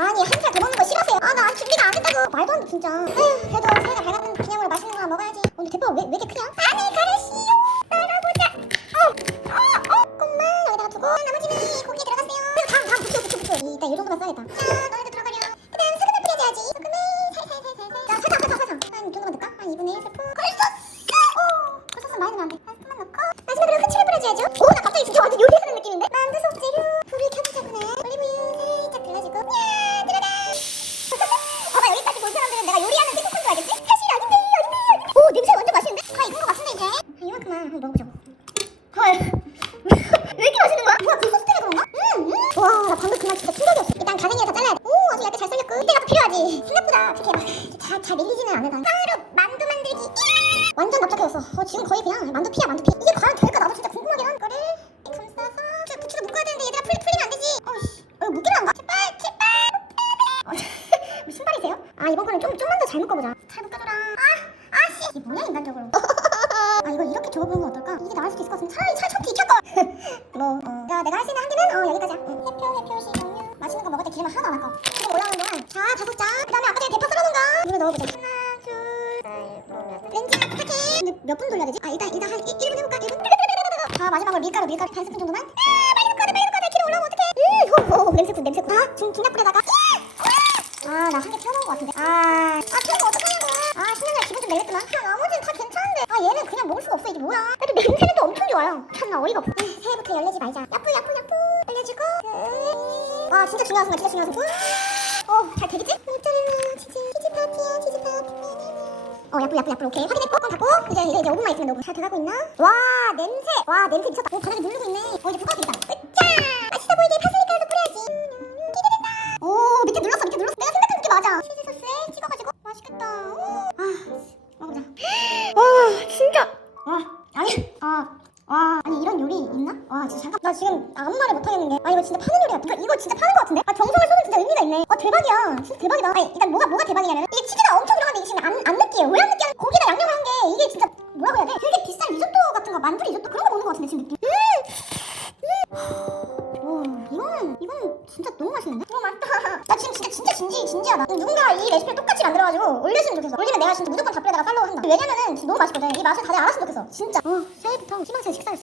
아니 한 살 더 먹는 거 싫어하세요? 아나 준비가 안 됐다고. 말도 안돼 진짜. 에휴 그래도 새해가 밝았는 기념으로 맛있는 거 먹어야지. 오늘 대파가 왜, 왜 이렇게 크냐? 아니 가르시오. 따라보자. 어, 어, 어, 조금만 여기다가 두고 나머지는 고기에 들어갔어요. 그리고 다음 다음 부쳐 부쳐 부쳐 이따 이 정도만 써야겠다. 자 너희도 들어가렴. 그 다음 소금을 뿌려줘야지. 소금을 살살살살살. 자 사장 사장 사장 한이 정도만 넣을까? 한 2분의 1 스푼. 굴소스 오! 굴소스 많이 넣으면 안돼. 한 스푼만 넣고 마지막으로 후추를 뿌려줘야죠. 오나 갑자기 진짜 완전 요리하는 헐. 왜 이렇게 맛있는 거야? 뭐야 굴소스 때문에 그런가? 음, 음. 와 나 방금 그날 진짜 충격이었어. 일단 가생이라 다 잘라야 돼 오 아주 얇게 잘 잘렸고. 그때가 또 필요하지. 생각보다 그렇게 막 잘 잘 밀리지는 않아 하루 만두 만들기. 완전 납작해졌어. 어, 지금 거의 그냥 만두 피야 만두 피. 이게 과연 될까? 나도 진짜 궁금하긴 한 거를. 감싸서 저 부추도 묶어야 되는데 얘들아 풀, 풀리면 안 되지. 어이씨. 어 묶이면 안 가? 제발 제발. 어, 뭐 신발이세요? 아 이번 거는 좀 좀만 더 잘 묶어보자. 잘 묶어줘라. 아 아씨. 이게 뭐냐 인간적으로. 아 이렇게 접어보는 건 어떨까? 이게 나을 수도 있을 것 같은데 차라리 차라리 처음부터 익힐 걸 뭐, 어. 야, 내가 할 수 있는 한계는 어, 여기까지야. 응. 해표, 해표, 식용유. 맛있는 거 먹을 때 기름을 하나도 안 할까. 지금 올라오는 동안. 자, 다섯 장. 그 다음에 아까 전에 대파 썰어놓은 거. 물을 넣어보자. 하나, 둘, 셋. 렌즈가 부탁해. 근데 몇 분 돌려야 되지? 아, 일단, 일단 한 1, 1분 해볼까? 1분? 자, 마지막으로 밀가루, 밀가루 반 스푼 정도만. 아, 빨리 넣어야 돼, 빨리 넣어야 돼. 기름 올라오면 어떡해. 음, 호, 호, 냄새군, 냄새군. 아, 중, 중약불에다가. 아, 나 한개 태워놓은 것 같은데. 아, 아, 태운 거 어떡하냐고. 아, 10년날 기분 좀 내렸구나. 얘는 그냥 먹을 수가 없어. 이게 뭐야. 그래도 냄새는 또 엄청 좋아요. 참나 어이가 없어. 음, 새해부터 열내지 말자. 야풀, 야풀, 야풀. 열려주고. 끝. 와, 진짜 중요한 순간, 진짜 중요한 순간. 어, 잘 되겠지? 모짜렐라 치즈. 치즈 파티야, 치즈 파티. 어, 야풀, 야풀, 야풀. 오케이. 확인했고, 꽉 닫고. 이제, 이제, 이제 5분만 있으면 녹음 잘 돼가고 있나? 와, 냄새. 와, 냄새 미쳤다. 오, 바닥에 누르고 있네. 어, 이제 불 꺼도 되겠다. 아니 이런 요리 있나? 와, 진짜 잠깐. 나 지금 아무 말을 못 하겠는 게. 아, 이거 진짜 파는 요리야. 이거, 이거 진짜 파는 거 같은데? 아, 정성을 쏟은 진짜 의미가 있네. 아, 대박이야. 진짜 대박이다. 아니, 일단 뭐가 뭐가 대박이냐면 이게 치즈가 엄청 들어가는데 이게 지금 안, 안 느끼해. 왜안 느끼해? 고기다 양념한 게 이게 진짜 뭐라고 해야 돼? 되게 비싼 리조또 같은 거, 만두 리조또 그런 거 먹는 거 같은데 지금 느낌. 음! 와, 이거는 이거는 진짜 너무 맛있는데? 너무 맛있다. 나 지금 진짜 진짜 진지 진지하다. 누군가 이 레시피를 똑같이 만들어가지고 올렸으면 좋겠어. 올리면 내가 진짜 무조건 답글에다가 팔로우 한다. 왜냐면은 너무 맛있거든. 이 맛을 다들 알았으면 좋겠어. 진짜. 어, 새해부터 희망찬 식사를